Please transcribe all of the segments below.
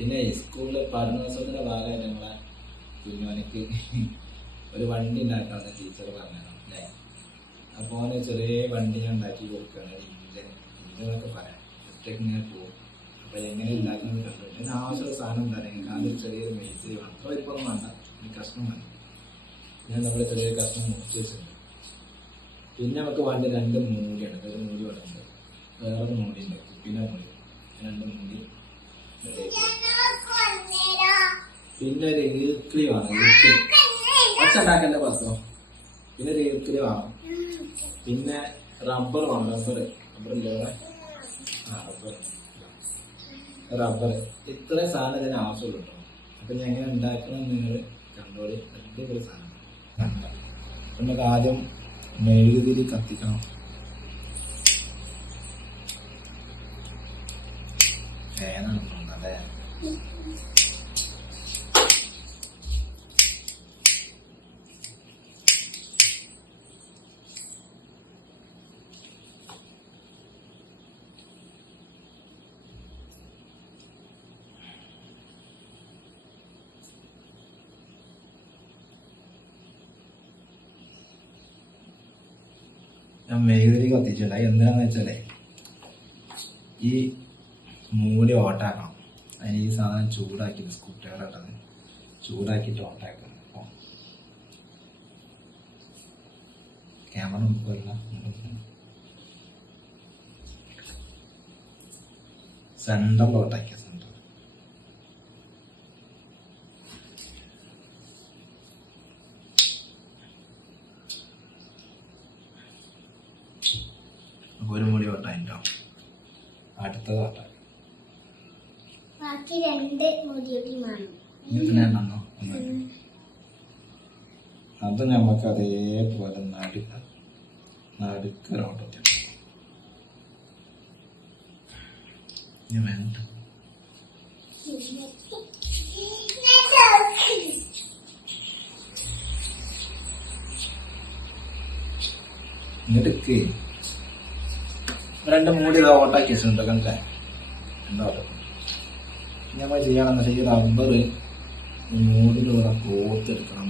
പിന്നെ സ്കൂളിൽ പഠനോത്സവത്തിന്റെ ഭാഗമായിട്ട് നമ്മളെ കുഞ്ഞോനിക്ക് ഒരു വണ്ടി ഉണ്ടാക്കാമെന്ന് ടീച്ചർ പറഞ്ഞതാണ് അല്ലേ. അപ്പോൾ അവന് ചെറിയ വണ്ടി ഞാൻ ഉണ്ടാക്കി കൊടുക്കുകയാണ്. ഇഞ്ചനൊക്കെ പറയാം ഒറ്റയ്ക്ക് ഇങ്ങനെ പോകും. അപ്പൊ എങ്ങനെ ഉണ്ടാക്കുന്നത് കണ്ടു. ഇതിന് ആവശ്യമുള്ള സാധനം എന്താ പറയുക, ആദ്യം ചെറിയൊരു മേസ്ത്രി വേണം. അപ്പോൾ ഇപ്പം വേണ്ട, ഈ കഷ്ണം വേണം. ഞാൻ നമ്മുടെ ചെറിയൊരു കഷ്ണം മുറിച്ച് വെച്ചിട്ടുണ്ട്. പിന്നെ നമുക്ക് വേണ്ട 2 മൂടിയാണ്. ഒരു മൂടി വേണമെങ്കിൽ വേറൊരു മൂടിയുണ്ട്, കുപ്പിന്റെ മൂടി. 2 മൂടി. പിന്നെ ഒരു ഈർക്കിളി വേണം. കുറച്ച് ഉണ്ടാക്കേണ്ട പത്രോ. പിന്നെ ഒരു ഈർക്കിളി വേണം. പിന്നെ റബ്ബർ വേണം. റബ്ബറില്ലേ റബ്ബർ. ഇത്രയും സാധനം ഇതിന് ആവശ്യമുള്ളൂ. അപ്പൊ ഞാൻ എങ്ങനെ ഉണ്ടാക്കണം നിങ്ങൾ കണ്ടോളി. അടിപൊളി സാധനം. നമുക്ക് ആദ്യം മെഴുകുതിരി കത്തിക്കണം. ഫാനാണ് അല്ലേ. ഞാൻ മെഴുകുതിരി കത്തിച്ചിട്ടുണ്ട്. എന്തിനാന്ന് വെച്ചാലേ ഈ മൂടി ഓട്ടാക്കണം. അതിന് ഈ സാധനം ചൂടാക്കിയിട്ട് സ്കൂട്ടറിട്ടത് ചൂടാക്കിയിട്ട് ഓട്ടാക്കണം. അപ്പോൾ ക്യാമറ നോക്കുമല്ല സെൻറ്ററിൽ ഓട്ടാക്കിയ സെൻറ്റർ. ഒരു മുടി ഓട്ടായിട്ടോ. അടുത്തത് ഓട്ടാ. അത് നമുക്ക് അതേപോലെ നടുക്കൊരോട്ടത്തി വേണ്ട. ഇങ്ങോട്ട് 2 മൂടി ഓട്ടാക്കി വെച്ചിട്ടുണ്ട്. കണ്ടേ എന്താ ഓട്ടം. നമ്മൾ ചെയ്യണമെന്ന് വെച്ചാൽ ഈ റബ്ബർ മൂടിലൂടെ കോർത്തെടുക്കണം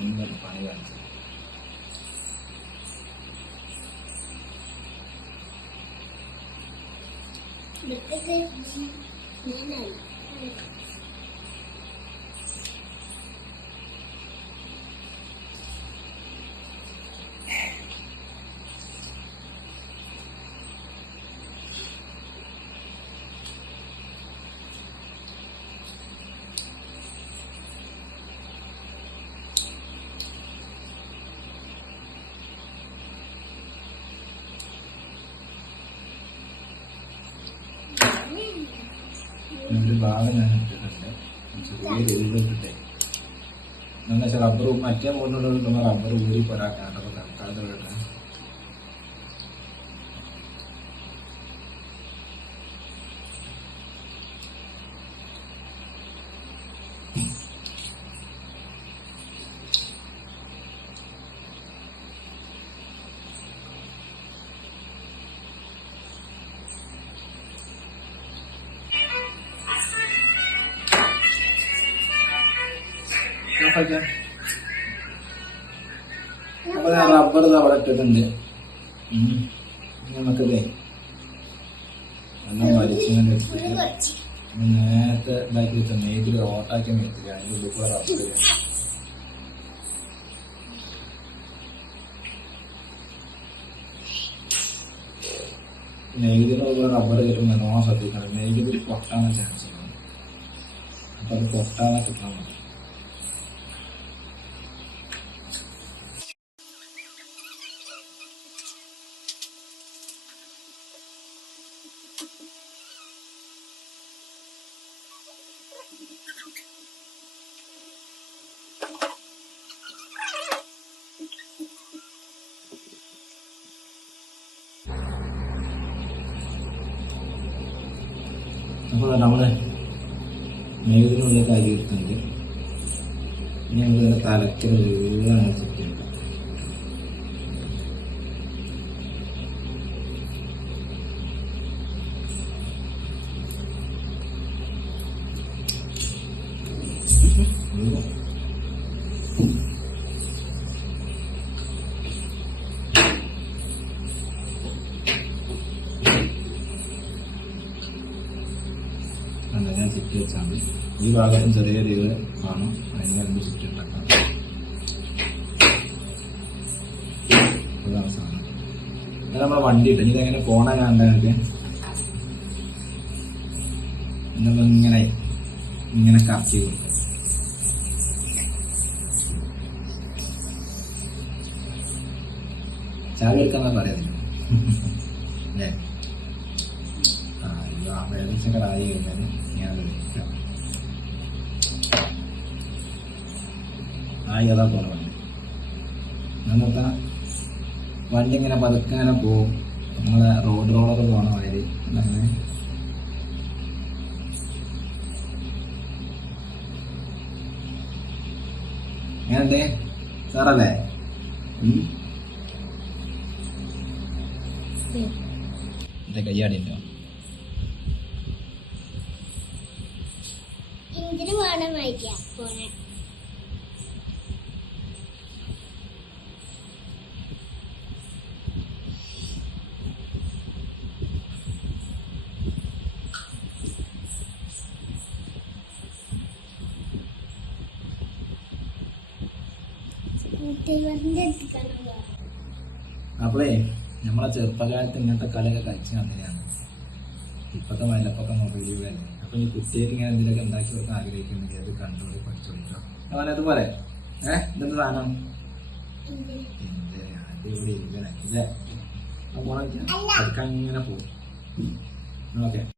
എന്നൊരു പണി കാണിച്ചു. ഒരു ഭാഗം ഞാൻ ഇട്ടിട്ടുണ്ട്. ചെറിയ രീതിയിലിട്ടേ എന്താ വെച്ചാൽ റബ്ബർ മറ്റേ മുന്നോട്ട് കിട്ടുമ്പോൾ റബ്ബർ ഊരി പോരാക്കാണ്ട് തൽക്കാലം കിട്ടാൻ. അപ്പൊ ഞാൻ റബ്ബർ അവിടെ ഇട്ടിട്ടുണ്ട്. നമുക്കതേ എല്ലാം വലിച്ചിങ്ങനെ എടുത്തിട്ട് നേരത്തെ ഇതാക്കി വെച്ച നെയ്തിൽ ഓട്ടാക്കി വെച്ചില്ല. അതിൻ്റെ ഉള്ളിൽ കൂടെ റബ്ബർ നെയ്തിനുള്ള റബ്ബർ കിട്ടുമ്പോൾ നല്ലോണം ശ്രദ്ധിക്കണം. നെയ്തിൽ പൊട്ടാനുള്ള ചാൻസ് ഉണ്ട്. അപ്പൊ അത് പൊട്ടാതെ കിട്ടാൻ മതി. അപ്പോൾ നമ്മളെ നെയ്തിനുള്ള കാര്യം എടുക്കുന്നത് ഇനി നമ്മൾ തലയ്ക്ക് വീടാണ് സെറ്റ് ചെയ്യുന്നത്. അങ്ങനെ ചുറ്റി വെച്ചാൽ മതി. ഈ ഭാഗത്തും ചെറിയ രീതിയിൽ കാണും. അതിന് രണ്ട് ചുറ്റുണ്ടാക്കാം. ഇതാണ് സാധനം. അത് നമ്മളെ വണ്ടി ഇട്ട് ഇതെങ്ങനെ പോണ കാണാനൊക്കെ ഇങ്ങനെ ഇങ്ങനെ കറക്കി കൊടുക്കും. ചാവി എടുക്കാന്നാ പറയുന്നത് അല്ലേ? ഏകദേശം ആയി കഴിഞ്ഞാൽ ഞാൻ വിളിക്കാം. ആയി അതാ പോലെ വണ്ടി നമുക്ക് വണ്ടി ഇങ്ങനെ പതുക്കെ ഇങ്ങനെ പോവും. നമ്മളെ റോഡ് റോളൊക്കെ പോകണ മാതിരി അങ്ങനെ എങ്ങനെയുണ്ട് സാറല്ലേ? എന്റെ കയ്യാടിണ്ടോ? എന്തിനു വേണം വായിക്കാം പോണെ. അപ്പോഴേ നമ്മളെ ചെറുപ്പകാലത്ത് ഇങ്ങനത്തെ കളിയൊക്കെ കളിച്ച് അങ്ങനെയാണ്. ഇപ്പത്തെ മൈലപ്പൊക്കെ മൊബൈൽ യുഗല്ലേ. അപ്പൊ ഈ കുട്ടിയൊക്കെ ഇങ്ങനെ എന്തെങ്കിലുമൊക്കെ ഉണ്ടാക്കി കൊടുക്കാൻ ആഗ്രഹിക്കുന്നെങ്കിൽ അത് കണ്ടോളി, പഠിച്ചു കൊടുക്കാം. അതുപോലെ അതുപോലെ ഇതെന്ത് സാധനം അടിപൊളി ഇല്ലേ? അപ്പൊ അങ്ങനെ പോകും. ഓക്കെ.